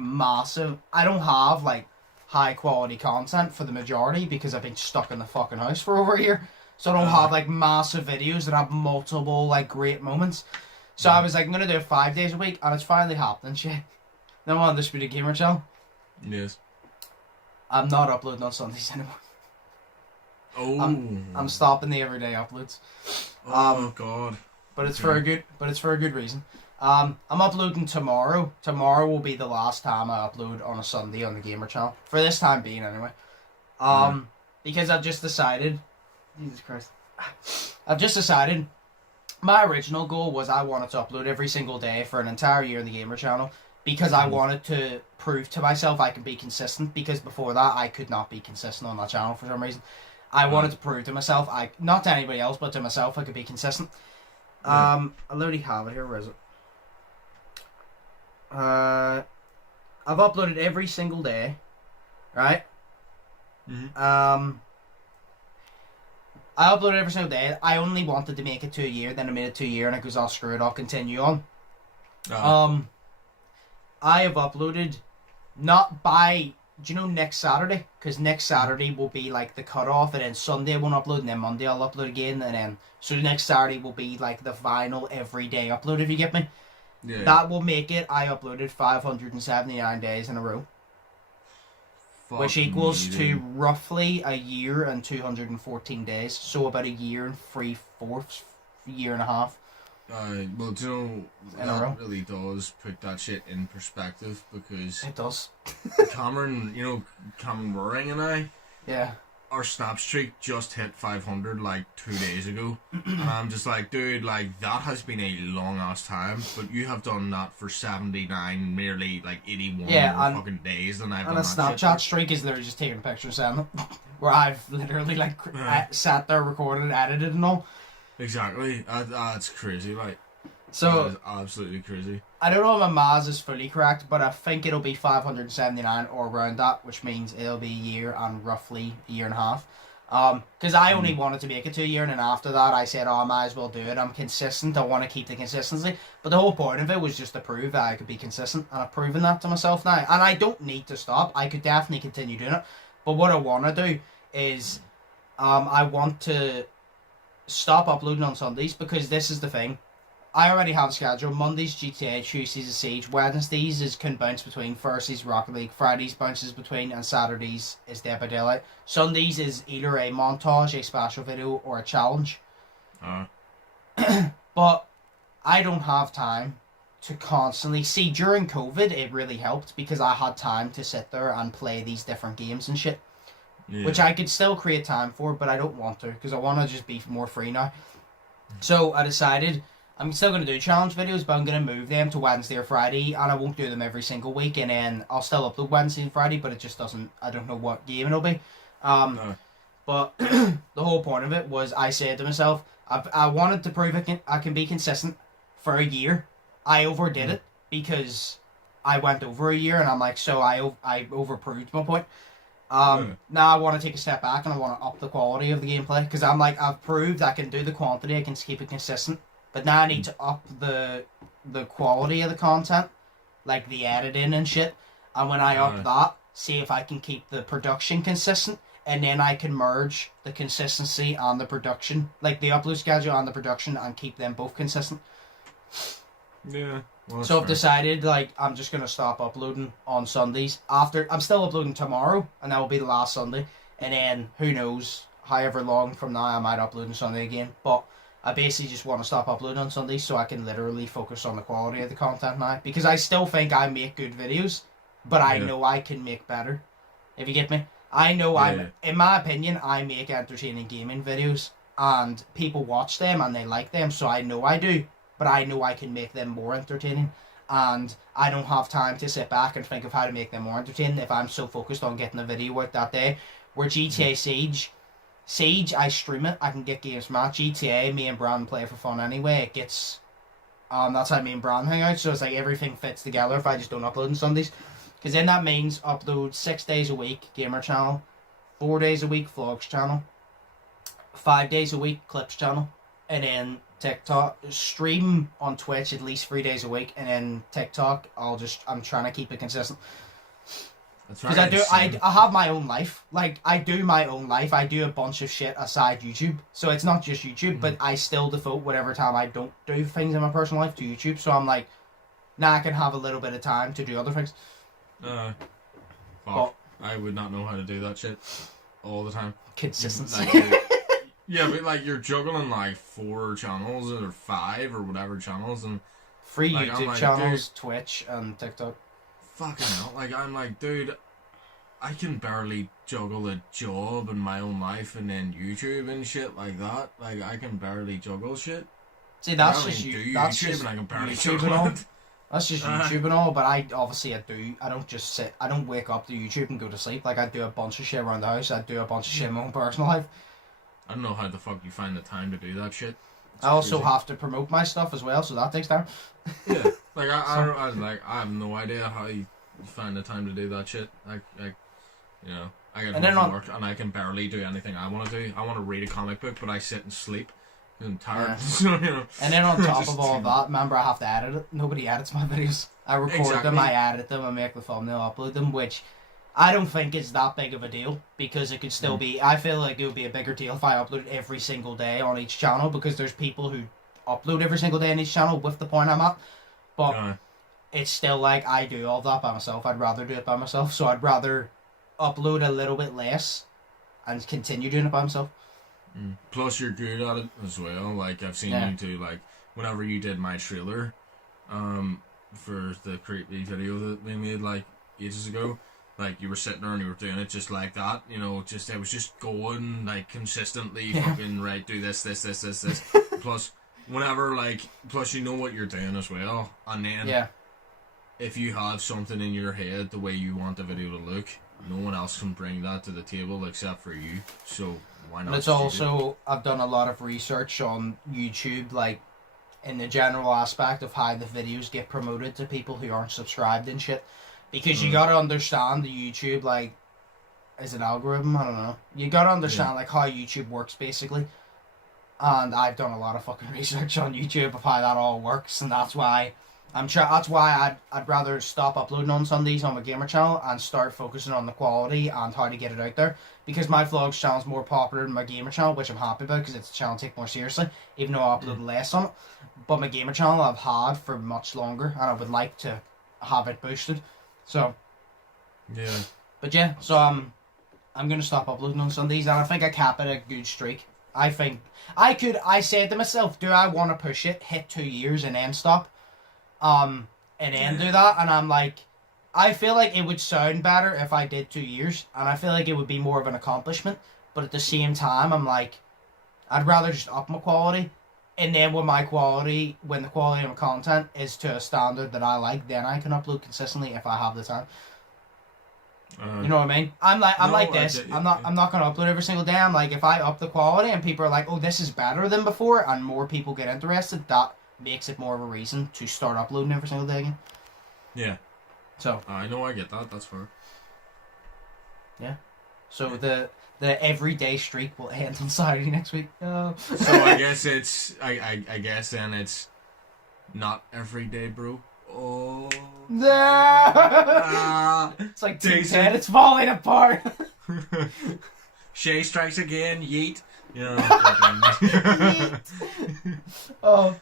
high quality content for the majority, because I've been stuck in the fucking house for over a year. So I don't have like massive videos that have multiple like great moments. So I was like, I'm gonna do it 5 days a week, and it's finally happening, shit. Now on Undisputed Gamer channel. Yes. I'm not uploading on Sundays anymore. Oh. I'm stopping the everyday uploads. Oh God. But it's for a good reason. I'm uploading tomorrow. Tomorrow will be the last time I upload on a Sunday on the Gamer channel. For this time being, anyway. Because I've just decided... Jesus Christ. I've just decided... My original goal was I wanted to upload every single day for an entire year on the Gamer channel, because I wanted to prove to myself I could be consistent, because before that I could not be consistent on that channel for some reason. I wanted to prove to myself, not to anybody else, but to myself, I could be consistent. I literally have it here. Where is it? I've uploaded every single day, right? Mm-hmm. I upload every single day. I only wanted to make it to a year, then I made it to a year, and it goes, "I'll screw it, I'll continue on." I have uploaded, not by, do you know, next Saturday? Because next Saturday will be like the cutoff, and then Sunday I won't upload, and then Monday I'll upload again, and then, so the next Saturday will be like the final everyday upload, if you get me. Yeah. That will make it, I uploaded 579 days in a row. Fuck Which equals me, to dude. roughly a year and 214 days. So about a year and 3/4, year and a half. Well, do you know, In a row. that really does put that shit in perspective, because It does. Cameron Roaring and I, Yeah. our snap streak just hit 500 like 2 days ago. And I'm just like, dude, like, that has been a long ass time, but you have done that for 79, nearly like 81 Yeah, more and- fucking days than I've And done a that Snapchat shit. streak is literally just taking pictures and where I've literally like sat there, recorded, edited and all. Exactly. That's crazy, like. So That is absolutely crazy. I don't know if my maths is fully correct, but I think it'll be 579 or around that, which means it'll be a year and roughly a year and a half. Because I only wanted to make it to a year, and then after that I said, I might as well do it. I'm consistent. I want to keep the consistency. But the whole point of it was just to prove that I could be consistent, and I've proven that to myself now. And I don't need to stop. I could definitely continue doing it. But what I want to do is, I want to stop uploading on Sundays, because this is the thing. I already have a schedule. Mondays GTA, Tuesdays is Siege, Wednesdays is can bounce between, Thursdays Rocket League, Fridays bounces between, and Saturdays is Dead by Daylight. Sundays is either a montage, a special video, or a challenge. But I don't have time to constantly see. During COVID, it really helped because I had time to sit there and play these different games and shit, Yeah. which I could still create time for, but I don't want to because I want to just be more free now. So I decided I'm still going to do challenge videos, but I'm going to move them to Wednesday or Friday, and I won't do them every single week, and then I'll still upload Wednesday and Friday, but it just doesn't, I don't know what game it'll be. No. But the whole point of it was I said to myself, I wanted to prove I can be consistent for a year. I overdid it because I went over a year, and I'm like, so I overproved my point. Now I want to take a step back, and I want to up the quality of the gameplay, because I'm like, I've proved I can do the quantity, I can keep it consistent. But now I need to up the quality of the content, like the editing and shit. And when I up that, see if I can keep the production consistent, and then I can merge the consistency and the production, like the upload schedule and the production, and keep them both consistent. Yeah. Well, So I've fair. decided, like, I'm just gonna stop uploading on Sundays. I'm still uploading tomorrow, and that will be the last Sunday. And then who knows, however long from now I might upload on Sunday again. But I basically just want to stop uploading on Sundays so I can literally focus on the quality of the content now. Because I still think I make good videos, but I know I can make better. If you get me. I know in my opinion, I make entertaining gaming videos, and people watch them and they like them, so I know I do. But I know I can make them more entertaining, and I don't have time to sit back and think of how to make them more entertaining if I'm so focused on getting a video out that day. Where GTA Siege, I stream it, I can get games from that. GTA, me and Brandon play for fun anyway. It gets, that's how me and Brandon hang out, so it's like everything fits together if I just don't upload on Sundays. Because then that means upload 6 days a week, gamer channel, 4 days a week, vlogs channel, 5 days a week, clips channel, and then TikTok, stream on Twitch at least 3 days a week, and then TikTok, I'm trying to keep it consistent. Because I have my own life. Like, I do my own life. I do a bunch of shit aside YouTube. So it's not just YouTube, but I still devote whatever time I don't do things in my personal life to YouTube. So I'm like, now I can have a little bit of time to do other things. Fuck. But I would not know how to do that shit all the time. consistency. Yeah, but like, you're juggling like 4 channels or 5 or whatever channels, and Free like, YouTube I'm like, channels, Twitch, and TikTok. fucking hell. Like, I'm like, dude, I can barely juggle a job in my own life and then YouTube and shit like that. Like, I can barely juggle shit. See, that's I just do you. That's YouTube just and I can barely YouTube and juggle all. it. That's just YouTube and all, but I don't just sit, I don't wake up to YouTube and go to sleep. Like, I do a bunch of shit around the house, I do a bunch of shit in my own personal life. I don't know how the fuck you find the time to do that shit. It's I also crazy. have to promote my stuff as well, so that takes time. Yeah, like I have no idea how you find the time to do that shit. I I get And then home on- from work and I can barely do anything I want to do. I want to read a comic book, but I sit and sleep. I'm tired. So, you know. And then on top Just of all too that, remember I have to edit it. Nobody edits my videos. I record them, Exactly. I edit them, I make the thumbnail, upload them, which I don't think is that big of a deal because it could still be. I feel like it would be a bigger deal if I uploaded every single day on each channel because there's people who upload every single day on each channel with the point I'm at. But it's still like I do all that by myself. I'd rather do it by myself, so I'd rather upload a little bit less and continue doing it by myself. Plus, you're good at it as well. Like, I've seen you do, like, whenever you did my trailer for the creepy video that we made, like, ages ago, like, you were sitting there and you were doing it just like that, you know, just, it was just going, like, consistently fucking, right, do this. Plus, whenever, like, plus you know what you're doing as well, and then if you have something in your head the way you want the video to look, no one else can bring that to the table except for you, so why not? And it's also, I've done a lot of research on YouTube, like, in the general aspect of how the videos get promoted to people who aren't subscribed and shit. Because you gotta understand the YouTube, like, is it algorithm? I don't know. You gotta understand, like, how YouTube works, basically. And I've done a lot of fucking research on YouTube of how that all works, and that's why I'd rather stop uploading on Sundays on my gamer channel and start focusing on the quality and how to get it out there. Because my vlogs channel is more popular than my gamer channel, which I'm happy about because it's a channel I take more seriously, even though I upload less on it. But my gamer channel I've had for much longer, and I would like to have it boosted. So, but yeah, so I'm gonna stop uploading on Sundays, and I think I cap it a good streak. I think I said to myself, do I want to push it, hit 2 years, and then stop? And then do that, and I'm like, I feel like it would sound better if I did 2 years, and I feel like it would be more of an accomplishment, but at the same time, I'm like, I'd rather just up my quality, and then when the quality of my content is to a standard that I like, then I can upload consistently if I have the time. You know what I mean? I'm like this. I'm not gonna upload every single day. I'm like, if I up the quality and people are like, oh, this is better than before, and more people get interested, that makes it more of a reason to start uploading every single day again. Yeah. So I know, I get that. That's fair. Yeah. So the everyday streak will end on Saturday next week. So I guess it's I guess then it's not every day, bro. Oh. No. It's like Team 10. It's falling apart. Sheas strikes again. Yeet. Yeah. Oh.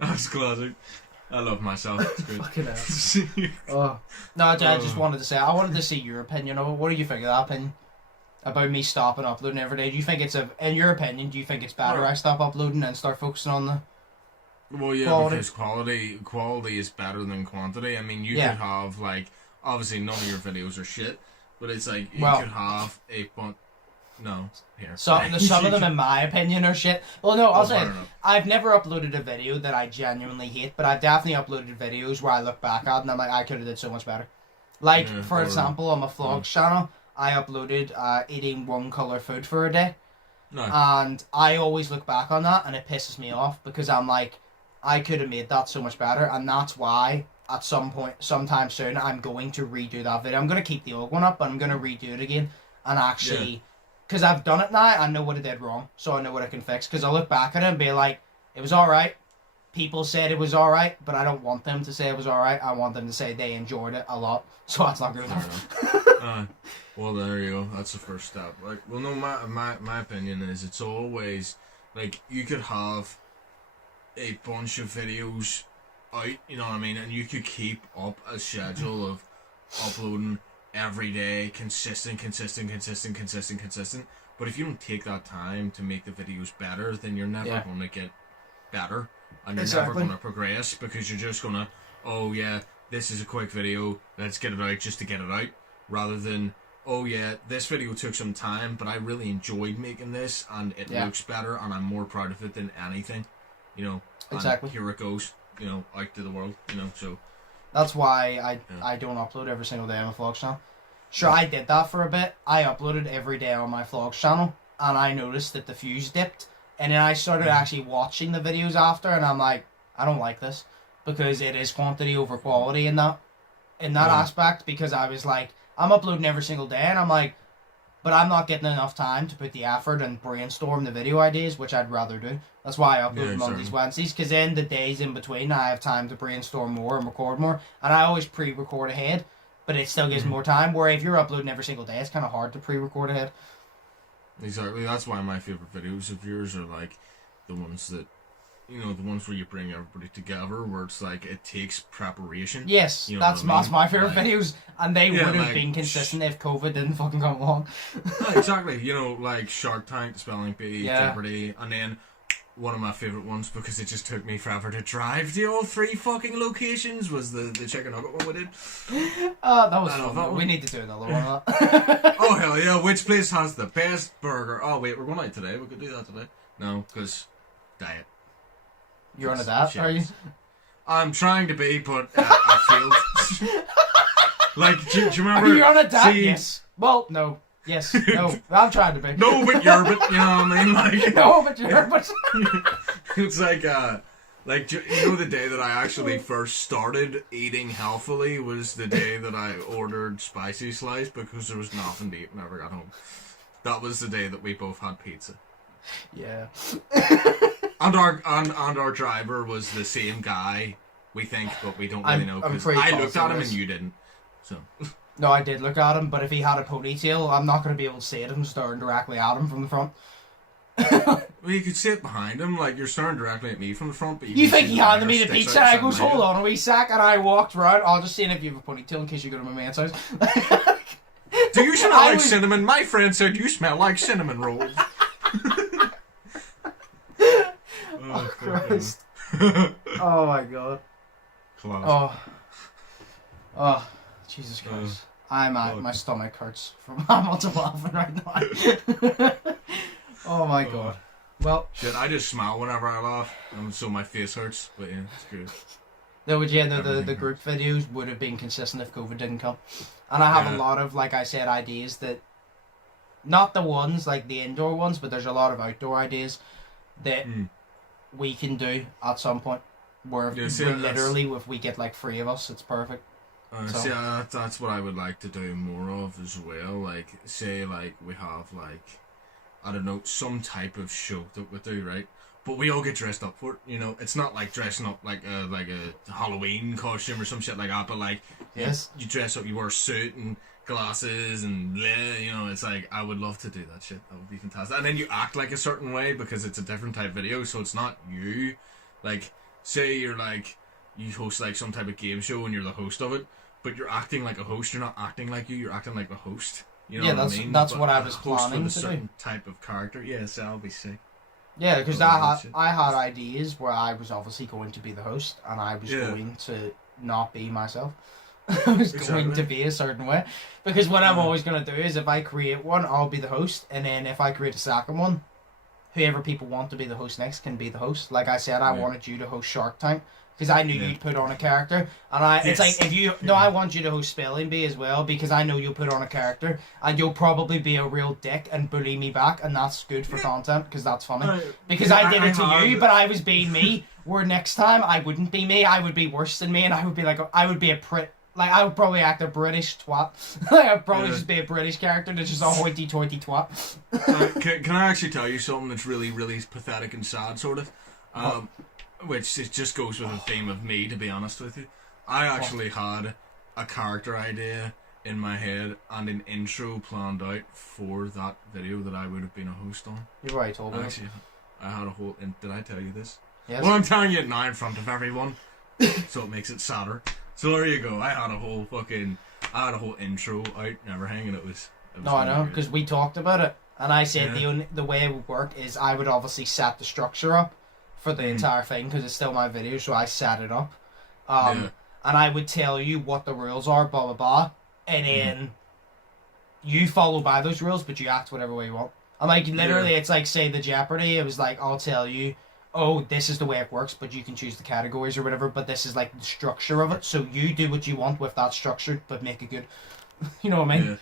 That's classic. I love myself. It's good. Fucking hell. Oh. No, I just wanted to say, I wanted to see your opinion of it. What do you think of that opinion? About me stopping uploading every day? Do you think in your opinion, do you think it's better I stop uploading and start focusing on the Well, yeah, quality? because quality is better than quantity. I mean, you could have, like, obviously none of your videos are shit, but it's like, you could have a bunch. No, here. Some of them, in my opinion, are shit. Well, no, I'll say I've never uploaded a video that I genuinely hate, but I've definitely uploaded videos where I look back at and I'm like, I could have did so much better. Like, for example, on my vlogs channel, I uploaded eating one colour food for a day. No. And I always look back on that and it pisses me off because I'm like, I could have made that so much better, and that's why at some point, sometime soon, I'm going to redo that video. I'm going to keep the old one up, but I'm going to redo it again and actually... Because I've done it now, I know what I did wrong, so I know what I can fix. Because I look back at it and be like, it was alright. People said it was alright, but I don't want them to say it was alright. I want them to say they enjoyed it a lot. So that's not good enough. Well, there you go. That's the first step. Like, well, no, my opinion is it's always, like, you could have a bunch of videos out, you know what I mean? And you could keep up a schedule of uploading every day, consistent. But if you don't take that time to make the videos better, then you're never going to get better, and you're never going to progress, because you're just going to, oh yeah, this is a quick video, let's get it out just to get it out, rather than, oh yeah, this video took some time, but I really enjoyed making this, and it looks better, and I'm more proud of it than anything, you know. And here it goes, you know, out to the world, you know. So that's why I don't upload every single day on my vlogs channel. Sure, I did that for a bit. I uploaded every day on my vlogs channel, and I noticed that the views dipped. And then I started actually watching the videos after, and I'm like, I don't like this, because it is quantity over quality in that aspect. Because I was like, I'm uploading every single day, and I'm like, but I'm not getting enough time to put the effort and brainstorm the video ideas, which I'd rather do. That's why I upload Mondays, Wednesdays, because then the days in between I have time to brainstorm more and record more, and I always pre-record ahead, but it still gives more time, where if you're uploading every single day, it's kind of hard to pre-record ahead. Exactly, that's why my favourite videos of yours are like the ones that, you know, the ones where you bring everybody together, where it's like it takes preparation. Yes, you know that's my favourite like, videos, and they yeah, would have like, been consistent if COVID didn't fucking come along. Exactly, you know, like Shark Tank, Spelling Bee, Yeah. Jeopardy, and then one of my favourite ones, because it just took me forever to drive to all 3 fucking locations, was the chicken nugget one we did. That was I love fun. that one. We need to do another one of that. Oh hell yeah, which place has the best burger? Oh wait, we're going out today, we could do that today. No, because diet. You're on a diet, are you? I'm trying to be, but I failed. Like, do you remember? Are you on a diet? See, Yes. Well, no. Yes. No. I'm trying to be. no, but you're, but you know what I mean? Like, No, but you're. But... it's like, you know, the day that I actually first started eating healthily was the day that I ordered spicy slice because there was nothing to eat when I ever got home. That was the day that we both had pizza. Yeah. And our driver was the same guy, we think, but we don't really know, because I looked at him and you didn't. So. No, I did look at him, but if he had a ponytail, I'm not going to be able to see it. I'm staring directly at him from the front. Well, you could see it behind him, like you're staring directly at me from the front, but you think he handed me the sticks pizza? out I goes, side hold on a wee sec, and I walked round. I'll just see if you have a ponytail in case you go to my man's house. Do you smell like cinnamon? My friend said you smell like cinnamon rolls. Oh, Christ. Oh, my God. Class. Oh, Jesus Christ. My stomach hurts from how much I'm laughing right now. Oh, my God. Well, shit, I just smile whenever I laugh, and so my face hurts, but yeah, it's good. The group videos would have been consistent if COVID didn't come. And I have a lot of, like I said, ideas that, not the ones, like the indoor ones, but there's a lot of outdoor ideas that we can do at some point. Where literally, if we get like 3 of us, it's perfect. See, that's what I would like to do more of as well. Like, say, like, we have, like, I don't know, some type of show that we do, right? But we all get dressed up for it, you know? It's not like dressing up like a Halloween costume or some shit like that, but like, yes, you dress up, you wear a suit and glasses and bleh, you know, it's like, I would love to do that shit. That would be fantastic. And then you act like a certain way because it's a different type video, so it's not you. Like, say you're like, you host like some type of game show and you're the host of it, but you're acting like a host, you're not acting like you're acting like the host. You know what I mean? That's but what I was host planning with to a certain do. Type of character. Yes, I'll be sick. Yeah, because I had ideas where I was obviously going to be the host, and I was going to not be myself. I was going to be a certain way. Because what I'm always going to do is if I create one, I'll be the host, and then if I create a second one, whoever people want to be the host next can be the host. Like I said, I wanted you to host Shark Tank, because I knew you'd put on a character, and it's like, if you, no, I want you to host Spelling Bee as well, because I know you'll put on a character, and you'll probably be a real dick and bully me back, and that's good for content, because that's funny. Because I did it to you, but I was being me, where next time I wouldn't be me, I would be worse than me, and I would be like, I would be a I would probably act a British twat. I'd probably just be a British character that's just a hoity-toity twat. Can I actually tell you something that's really, really pathetic and sad, sort of? Which it just goes with the theme of me, to be honest with you. I actually had a character idea in my head and an intro planned out for that video that I would have been a host on. You've already told me. Actually, I had a whole... Did I tell you this? Yes. Well, I'm telling you it now in front of everyone, so it makes it sadder. So there you go. I had a whole intro out and everything, and it was no, I know, because we talked about it, and I said the way it would work is I would obviously set the structure up for the entire thing, because it's still my video, so I set it up. And I would tell you what the rules are, blah, blah, blah, and then you follow by those rules, but you act whatever way you want. And like, literally, it's like, say, the Jeopardy, it was like, I'll tell you, oh, this is the way it works, but you can choose the categories or whatever, but this is like the structure of it, so you do what you want with that structure, but make it good. You know what I mean?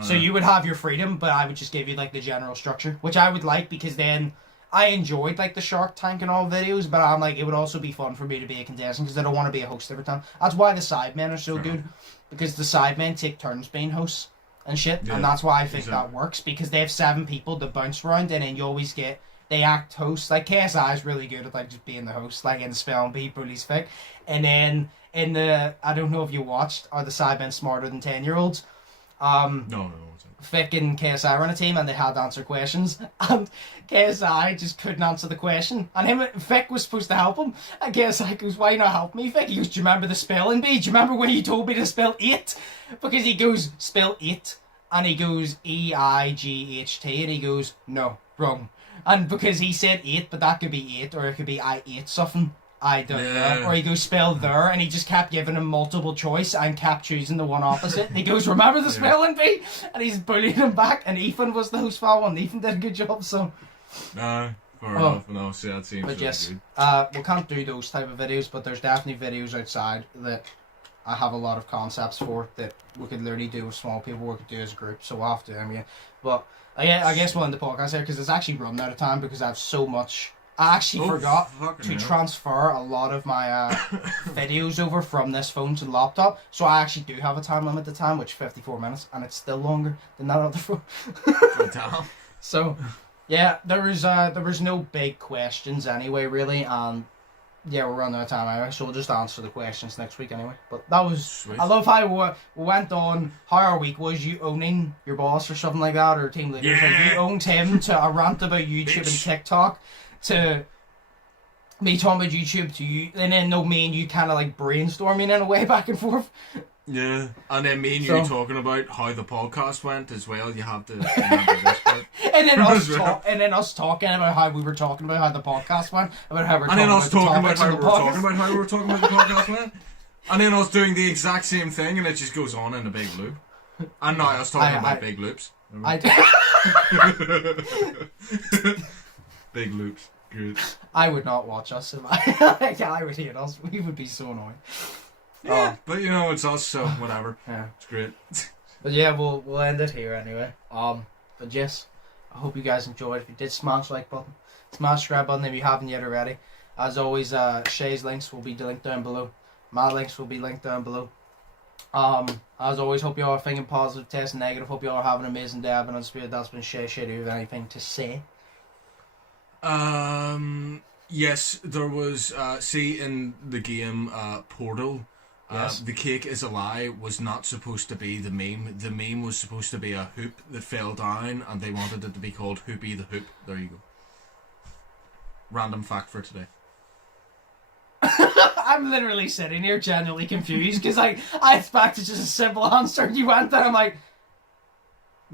So you would have your freedom, but I would just give you like the general structure, which I would like, because then I enjoyed like the Shark Tank and all videos, but I'm like, it would also be fun for me to be a contestant, because I don't want to be a host every time. That's why the Sidemen are so good, because the Sidemen take turns being hosts, and shit, Yeah, and that's why I think exactly. that works, because they have 7 people to bounce around, and then you always get, they act host. Like KSI is really good at like just being the host, like in spelling bee bullies fic. And then in the, I don't know if you watched, Are the Sidemen Smarter Than 10-year-olds? No. Fick and KSI were on a team, and they had to answer questions, and KSI just couldn't answer the question, and Fick was supposed to help him, and KSI goes, "Why not help me, Fick?" He goes, "Do you remember the spelling bee? Do you remember when you told me to spell it?" Because he goes, "Spell it," and he goes, EIGHT, and he goes, "No, wrong." And because he said 8, but that could be 8, or it could be I ate something. I don't know. Or he goes, "Spell there," and he just kept giving him multiple choice and kept choosing the one opposite. And he goes, "Remember the spelling bee?" And he's bullying him back, and Ethan was the host for that one. Ethan did a good job, so. Fair enough. No, see, that seems But really yes, good. we can't do those type of videos, but there's definitely videos outside that I have a lot of concepts for that we could literally do with small people, we could do as a group, so we'll have to do them, yeah. But, yeah, I guess we'll end the podcast here, because it's actually running out of time, because I have so much. I actually forgot to transfer a lot of my videos over from this phone to the laptop, so I actually do have a time limit at the time, which is 54 minutes, and it's still longer than that other phone. So, yeah, there was no big questions anyway, really, and yeah, we're running out of time anyway, so we'll just answer the questions next week anyway. But that was, sweet. I love how we went on, how our week was, you owning your boss or something like that, or team leaders, like you owned him to a rant about YouTube and TikTok, to me talking about YouTube to you, and then me and you kind of like brainstorming in a way back and forth. Yeah, and then me and you talking about how the podcast went as well. You have to remember this part. and then us talking about how we were talking about how the podcast went, about how we're and then us talking about how we were talking about how we were talking about the podcast went, and then us doing the exact same thing, and it just goes on in a big loop. And now us talking about big loops. Big loops. Good. I would not watch us. I would hate us. We would be so annoying. Yeah, but you know it's us, so whatever. Yeah, it's great. But yeah, we'll end it here anyway. But yes, I hope you guys enjoyed. If you did, smash the like button, smash the subscribe button if you haven't yet already. As always, Sheas' links will be linked down below. My links will be linked down below. As always, hope you all are thinking positive, testing negative. Hope you all are having an amazing day. I've been Undisputed. That's been Sheas. Do you have anything to say? Yes, there was, see in the game, Portal, yes. The cake is a lie was not supposed to be the meme. The meme was supposed to be a hoop that fell down, and they wanted it to be called Hoopy the Hoop. There you go. Random fact for today. I'm literally sitting here genuinely confused, because I expected just a simple answer, and you went there, I'm like...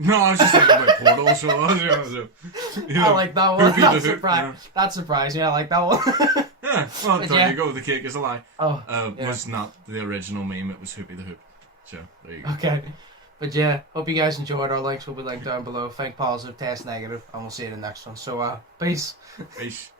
No, I was just thinking about Portal, so I like that one. That surprised me. I like that one. Yeah, well, there you go. The cake is a lie. Was not the original meme. It was Hoopy the Hoop. So, there you go. Okay. But yeah, hope you guys enjoyed. Our links will be linked down below. Think positive, test negative, and we'll see you in the next one. So, peace. Peace.